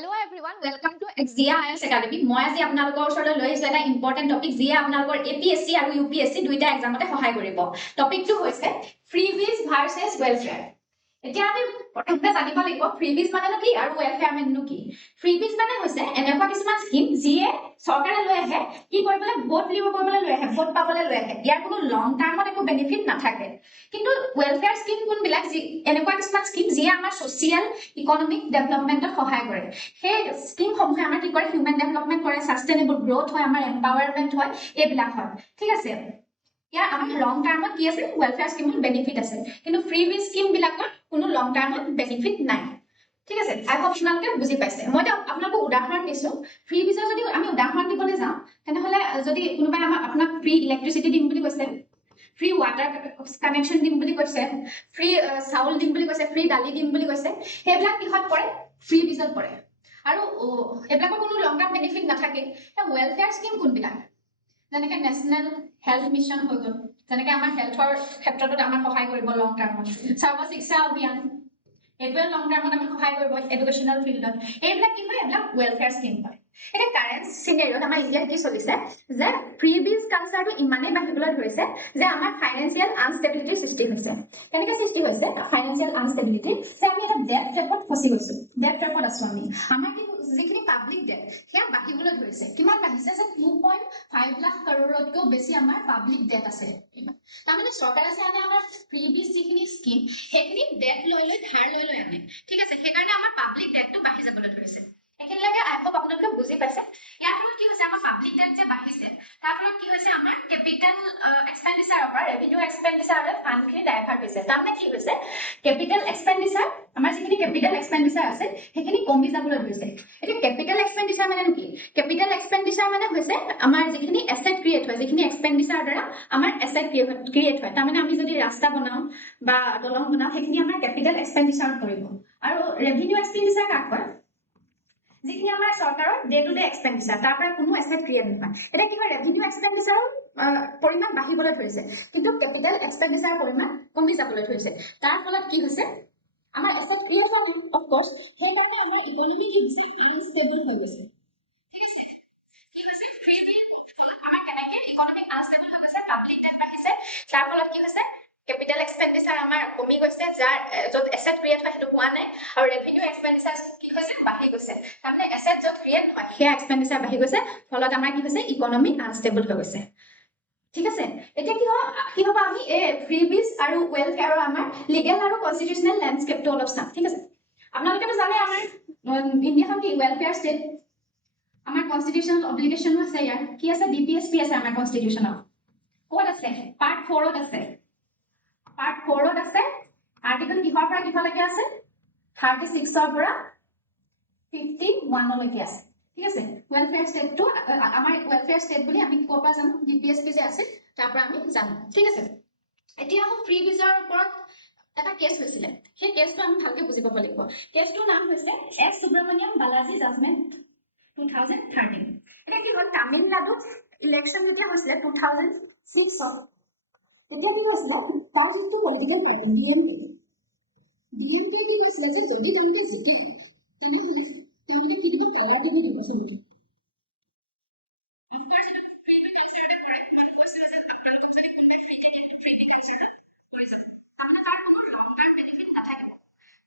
Hello everyone, welcome to Exia IAS Academy. মই আজি আপোনালোকৰ ওচৰলৈ লৈ আহিছো এটা ইম্পৰ্টেন্ট টপিক যিয়ে আপোনালোকৰ APSC আৰু UPSC দুইটা এক্সামতে সহায় কৰিব। টপিকটো হৈছে ফ্ৰীবিজ ভাৰ্চেছ ওয়েলফেয়াৰ। এতিয়া আমি প্ৰথমতে জানিব লাগিব ফ্ৰীবিজ মানে কি আৰু ওয়েলফেয়াৰ মানে কি। ফ্ৰীবিজ মানে হৈছে এনেকুৱা কিছুমান স্কিম যিয়ে চৰকাৰে লৈ আহে কি কৰিবলৈ ভোট লিব কৰিবলৈ লৈ আহে, ভোট পাবলৈ লৈ আহে। ইয়াৰ কোনো লং টাৰ্মত একো বেনিফিট নাথাকে। কিন্তু ওয়েলফেয়াৰ স্কিম কোনবিলাক এনেকুৱা কিছুমান স্কিম যিয়ে আমাৰ সোশিয়াল ইকোনমিক ডেভেলপমেন্টত সহায় কৰে। সেই স্কিম সমূহে আমাৰ কি কৰে হিউম্যান ডেভেলপমেন্ট কৰে, সাস্টেইনেবল গ্ৰোথ হয়, আমাৰ এম্পাৱাৰমেন্ট হয়, এইবিলাক হয়। ঠিক আছে, ইয়াৰ আমাৰ লং টাৰ্মত কি আছে ওয়েলফেয়াৰ স্কিমত বেনিফিট আছে, কিন্তু ফ্ৰীবিজ স্কিম বিলাকৰ কোনো লং টাৰ্মত বেনিফিট নাই। ঠিক আছে, আই হোপ আপোনালোকে বুজি পাইছে। মই আপোনালোকক উদাহৰণ দিছো। ফ্ৰীবিজৰ যদি আমি উদাহৰণ দিবলৈ যাওঁ তেনেহলে যদি কোনোবাই আপোনাক ফ্ৰী ইলেক্ট্ৰিচিটি দিম বুলি কৈছে, ফ্ৰী ৱাটাৰ কানেকশ্যন দিম বুলি কৈছে, ফ্ৰী চাউল দিম বুলি কৈছে, ফ্ৰী দালি দিম বুলি কৈছে, সেইবিলাক কিহত পৰে ফ্ৰীবিজত পৰে। আৰু এইবিলাকৰ কোনো লং টাৰ্ম বেনিফিট নাথাকে। ওয়েলফেয়াৰ স্কিম কোনবিলাক যেনেকৈ নেশ্যনেল হেল্থ মিছন হৈ গ'ল, যেনেকৈ আমাৰ হেল্থৰ ক্ষেত্ৰতো আমাৰ সহায় কৰিব লং টাৰ্মত। সৰ্ব শিক্ষা অভিযান এইটোৱে লং টাৰ্মত আমাক সহায় কৰিব এডুকেশ্যনেল ফিল্ডত। এইবিলাক কি হয়, এইবিলাক ওয়েলফেয়াৰ স্কিম হয়। এতিয়া কাৰেণ্ট চিনেৰিয়ত আমাৰ ইণ্ডিয়াত কি চলিছে যে ফ্ৰীবিজ কালচাৰটো ইমানেই বাঢ়িবলৈ ধৰিছে যে আমাৰ ফাইনেন্সিয়েল আনষ্টেবিলিটিৰ সৃষ্টি হৈছে। কেনেকৈ সৃষ্টি হৈছে ফাইনেন্সিয়েল আনষ্টেবিলিটি, যে আমি এটা ডেট ট্ৰেপত ফচি গৈছো, ডেট ট্ৰেপত আছো আমি। আমাৰ কি যিখিনি পাব্লিক ডেট সেয়া বাঢ়িবলৈ ধৰিছে। কিমান বাঢ়িছে যে 2.5 লাখ কৰোৰতকৈও বেছি আমাৰ পাব্লিক ডেট আছে। তাৰমানে চৰকাৰে চাই আমাৰ ফ্ৰীবিজ যিখিনি স্কিম সেইখিনি ডেট লৈ ধাৰ লৈ আনে। ঠিক আছে, সেইকাৰণে আমাৰ পাব্লিক ডেটটো বাঢ়ি যাবলৈ ধৰিছে। এইখিনিলৈকে আই হোপ আপোনালোকে বুজি পাইছে। ইয়াৰ ফলত কি হৈছে আমাৰ পাব্লিক ডেট যে বাঢ়িছে তাৰ ফলত কি হৈছে আমাৰ কেপিটেল এক্সপেণ্ডিচাৰৰ পৰা ৰেভিনিউ এক্সপেণ্ডিচাৰলৈ ফাণ্ডখিনি ডাইভাৰ্ট হৈছে। তাৰমানে কি হৈছে কেপিটেল এক্সপেণ্ডিচাৰ, আমাৰ যিখিনি কেপিটেল এক্সপেণ্ডিচাৰ আছে সেইখিনি কমি যাবলৈ ধৰিছে। এতিয়া কেপিটেল এক্সপেণ্ডিচাৰ মানে কি? কেপিটেল এক্সপেণ্ডিচাৰ মানে হৈছে আমাৰ যিখিনি এছেট ক্ৰিয়েট হয়, যিখিনি এক্সপেণ্ডিচাৰ দ্বাৰা আমাৰ এছেট ক্ৰিয়েট হয়। তাৰমানে আমি যদি ৰাস্তা বনাওঁ বা দলং বনাওঁ সেইখিনি আমাৰ কেপিটেল এক্সপেণ্ডিচাৰত পৰিব। আৰু ৰেভিনিউ এক্সপেণ্ডিচাৰ কাক কয়? যিখিনি আমাৰ চৰকাৰৰ ডে টু ডে এক্সপেণ্ডিচাৰ, তাৰ পৰা কোনো এছেট ক্ৰিয়েট নহয়। এতিয়া কি হয় ৰেভিনিউ এক্সপেণ্ডিচাৰৰ পৰিমাণ বাঢ়িবলৈ ধৰিছে, কিন্তু কেপিটেল এক্সপেণ্ডিচাৰৰ পৰিমাণ কমি যাবলৈ ধৰিছে। তাৰ ফলত কি হৈছে আমাৰ এছেট ক্ৰিয়েট হোৱা নাই অফক'ৰ্চ, সেইকাৰণে আমাৰ ইকনমি কি হৈছে আনষ্টেবল হৈ গৈছে। ঠিক আছে, কি হৈছে ফ্ৰীবিজ ফলত আমাৰ কেনেকৈ ইকনমিক আনষ্টেবল হৈ গৈছে, পাব্লিক ডেট বাঢ়িছে, তাৰ ফলত কি হৈছে কেপিটেল এক্সপেণ্ডিচাৰ আমাৰ কমি গৈছে, যাৰ য'ত এছেট ক্ৰিয়েট হয় সেইটো হোৱা নাই, আৰু ৰেভিনিউ এক্সপেণ্ডিচাৰ কি হৈছে বাঢ়ি গৈছে। তাৰমানে এছেট য'ত ক্ৰিয়েট নহয় সেয়া এক্সপেণ্ডিচাৰ বাঢ়ি গৈছে, ফলত আমাৰ কি হৈছে ইকনমি আনষ্টেবল হৈ গৈছে। ঠিক আছে, এতিয়া কি হ'ব আমি এই ফ্ৰীবিজ আৰু ওয়েলফেয়াৰৰ আমাৰ লিগেল আৰু কনষ্টিটিউচনেল লেণ্ডস্কেপটো অলপ চাম। ঠিক আছে, আপোনালোকেতো জানে আমাৰ ইণ্ডিয়াখন কি ওয়েলফেয়াৰ ষ্টেট। আমাৰ কনষ্টিটিউচনেল অব্লিগেশ্যনো আছে। ইয়াৰ কি আছে DPSP আছে আমাৰ কনষ্টিটিউচনত। ক'ত আছে পাৰ্ট 4ত আছে। পাৰ্ট 4ত আছে আৰ্টিকল কিহৰ পৰা কিহলৈকে আছে 36ৰ পৰা 51লৈকে আছে। ঠিক আছে, ওয়েলফেয়াৰ ষ্টেটটো আমাৰ ওয়েলফেয়াৰ ষ্টেট বুলি আমি ক'ৰ পৰা জানো DPSP যে আছে তাৰ পৰা আমি জানো। ঠিক আছে, এতিয়া আমি ফ্ৰীবিজৰ ওপৰত এটা কেছ হৈছিলে, সেই কেছটো আমি ভালকে বুজি পাব লাগিব। কেছটোৰ নাম হৈছে এছ সুব্ৰমণিয়াম বালাজী জাজমেণ্ট 2013। এতিয়া কি হ'ল তামিলনাডুত ইলেকশ্যন যেতিয়া হৈছিলে 2006ত, তেতিয়া কি হৈছিলে তাৰ যিটো পলিটিকেল পাৰ্টি ডিএমকে কি কৈছিলে যে যদি তেওঁলোকে জিতে তেনেহ'লে তেওঁলোকে কি দিব কলাৰ টিভি দিব চলিব। অফক'ৰ্চ এটা ফ্ৰীবি কালচাৰতে পৰে। মানুহ কৈছিলে যে আপোনালোকক যদি কোনোবাই ফ্ৰীতে দিয়ে ফ্ৰীবি কালচাৰত লৈ যাব, তাৰমানে তাৰ কোনো লং টাৰ্ম বেনিফিট নাথাকিব,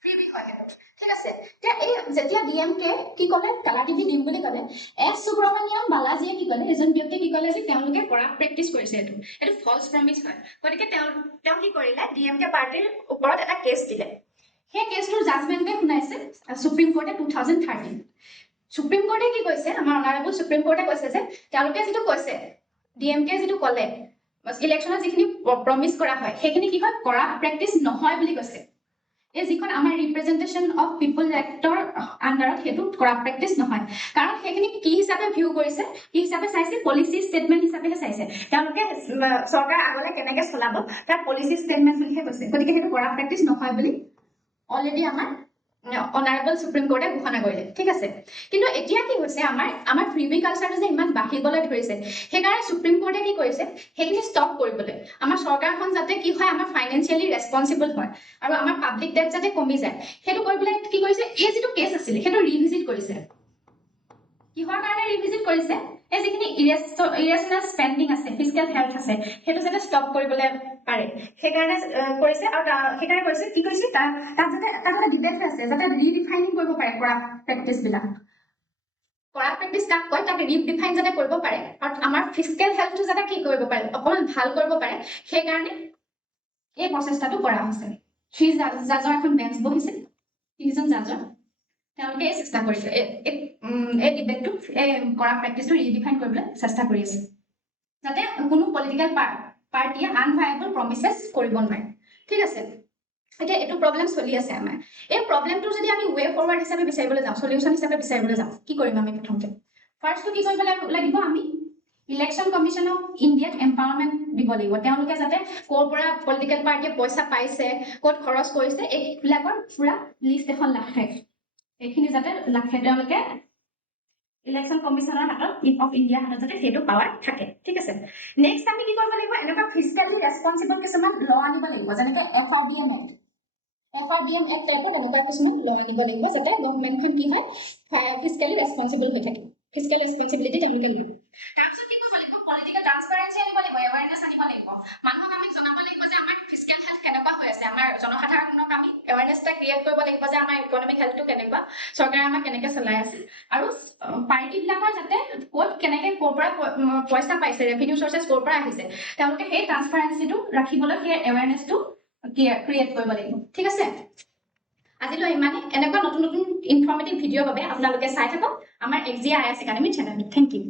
ফ্ৰীবি হয় সেইটো। ঠিক আছে, এতিয়া এই যেতিয়া ডিএমকে কি ক'লে কালাৰ টিভি দিম বুলি ক'লে, এছ সুব্ৰমণিয়াম বালাজীয়ে কি ক'লে, এজন ব্যক্তিয়ে কি ক'লে যে তেওঁলোকে কৰাপ্ট প্ৰেক্টিচ কৰিছে, এইটো ফলছ প্ৰমিছ হয়। গতিকে তেওঁ কি কৰিলে ডিএমকে পাৰ্টিৰ ওপৰত এটা কেছ দিলে। সেই কেছটোৰ জাজমেণ্টে শুনাইছে সুপ্ৰিম কোৰ্টে 2013। সুপ্ৰিম কোৰ্টে কি কৈছে, আমাৰ অনাৰেবল সুপ্ৰিম কোৰ্টে কৈছে যে তেওঁলোকে যিটো কৈছে ডিএমকে যিটো ক'লে ইলেকশ্যনত যিখিনি প্ৰমিছ কৰা হয় সেইখিনি কি হয় কৰাপ্ট প্ৰেক্টিচ নহয় বুলি কৈছে। এই যিখন আমাৰ ৰিপ্ৰেজেণ্টেশ্যন অফ পিপল এক্টৰ আণ্ডাৰত সেইটো কৰাপ্ট প্ৰেক্টিচ নহয়, কাৰণ সেইখিনি কি হিচাপে ভিউ কৰিছে, কি হিচাপে চাইছে পলিচি ষ্টেটমেণ্ট হিচাপেহে চাইছে। তেওঁলোকে চৰকাৰ আগলৈ কেনেকৈ চলাব তাৰ পলিচি ষ্টেটমেণ্ট বুলিহে কৈছে। গতিকে সেইটো কৰাপ্ট প্ৰেক্টিচ নহয় বুলি অলৰেডি আমাৰ অনাৰেবল সুপ্ৰিম কোৰ্টে ঘোষণা কৰিলে ঠিক আছে কিন্তু এতিয়া কি হৈছে আমাৰ ফ্ৰিবি কালচাৰটো যে ইমান বাঢ়িবলৈ ধৰিছে সেইকাৰণে সুপ্ৰিম কোৰ্টে কি কৰিছে সেইখিনি ষ্টপ কৰিবলৈ আমাৰ চৰকাৰখন যাতে কি হয় আমাৰ ফাইনেন্সিয়েলি ৰেছপন্সিবল হয় আৰু আমাৰ পাব্লিক ডেট যাতে কমি যায় সেইটো কৰিবলৈ কি কৰিছে এই যিটো কেছ আছিলে সেইটো ৰিভিজিট কৰিছে কিহৰ কাৰণে ৰিভিজিট কৰিছে এই যিখিনি ইৰেচনেল স্পেণ্ডিং আছে ফিজিকেল হেল্থ আছে সেইটো যাতে ষ্টপ কৰিবলৈ পাৰে সেইকাৰণে কৰিছে আৰু সেইকাৰণে কৰিছে কি কৰিছে তাত যাতে এটা ডিবেট হৈ আছে যাতে ৰিডিফাইনিং কৰিব পাৰে কৰাপ্ট প্ৰেক্টিচবিলাক কৰাপ্ট প্ৰেক্টিচ কাক কয় তাক ৰিডিফাইন যাতে কৰিব পাৰে আৰু আমাৰ ফিজিকেল হেল্থটো যাতে কি কৰিব পাৰে অকণমান ভাল কৰিব পাৰে সেইকাৰণে এই প্ৰচেষ্টাটো কৰা হৈছে 3 জাজৰ এখন বেঞ্চ বহিছিল 3জন জাজৰ তেওঁলোকে এই চেষ্টা কৰিছে এই ডিবেটটো কৰা প্ৰেক্টিচটো ৰিডিফাইন কৰিবলৈ চেষ্টা কৰি আছে যাতে কোনো পলিটিকেল পাৰ্টিয়ে আনভায়াবল প্ৰমিছেছ কৰিব নোৱাৰে ঠিক আছে এতিয়া এইটো প্ৰব্লেম চলি আছে আমাৰ এই প্ৰব্লেমটো যদি আমি ৱে ফৰৱাৰ্ড হিচাপে বিচাৰিবলৈ যাওঁ সলিউশ্যন হিচাপে বিচাৰিবলৈ যাওঁ কি কৰিম আমি প্ৰথমতে ফাৰ্ষ্টটো কি কৰিব লাগিব আমি ইলেকশ্যন কমিশ্যন অফ ইণ্ডিয়াক এম্পাৱাৰমেণ্ট দিব লাগিব তেওঁলোকে যাতে ক'ৰ পৰা পলিটিকেল পাৰ্টিয়ে পইচা পাইছে ক'ত খৰচ কৰিছে এইবিলাকৰ পুৰা লিষ্ট এখন ৰাখে এইখিনি যাতে ৰাখে তেওঁলোকে ইলেকশ্যন কমিশ্যনৰ হাতত অফ ইণ্ডিয়াৰ হাতত যাতে সেইটো পাৱাৰ থাকে ঠিক আছে নেক্সট আমি কি কৰিব লাগিব এনেকুৱা ফিজিকেলি ৰেছপন্সিবল কিছুমান ল আনিব লাগিব যেনেকৈ FRBM এক্ট টাইপৰ এনেকুৱা কিছুমান ল আনিব লাগিব যাতে গভৰ্ণমেণ্টখন কি হয় ফিজিকেলি ৰেছপন্সিবল হৈ থাকে ফিজিকেল ৰেছপন্সিবিলিটি তেওঁলোকে লয় তাৰপিছত কি কৰিব লাগিব পলিটিকেল ট্ৰান্সপাৰেন্সি আনিব লাগিব এৱাৰনেছ আনিব লাগিব মানুহক আমি জনাব লাগিব যে আমাৰ ফিজিকেল হেল্থ কেনেকুৱা হৈ আছে আমাৰ জনসাধাৰণক আমি এৱাৰনেছ এটা ক্ৰিয়েট কৰিব লাগিব যে আমাৰ ইকনমিক হেল্থটো কেনেকুৱা চৰকাৰে আমাক কেনেকৈ চলাই আছে আৰু পাৰ্টিবিলাকৰ যাতে ক'ত কেনেকৈ ক'ৰ পৰা পইচা পাইছে ৰেভিনিউ চৰ্চেছ ক'ৰ পৰা আহিছে তেওঁলোকে সেই ট্ৰান্সপাৰেন্সিটো ৰাখিবলৈ সেই এৱাৰনেছটো ক্ৰিয়েট কৰিব লাগিব ঠিক আছে আজিলৈ ইমানে এনেকুৱা নতুন নতুন ইনফৰ্মেটিভ ভিডিঅ'ৰ বাবে আপোনালোকে চাই থাকক আমাৰ XGIS একাডেমি চেনেলটো থেংক ইউ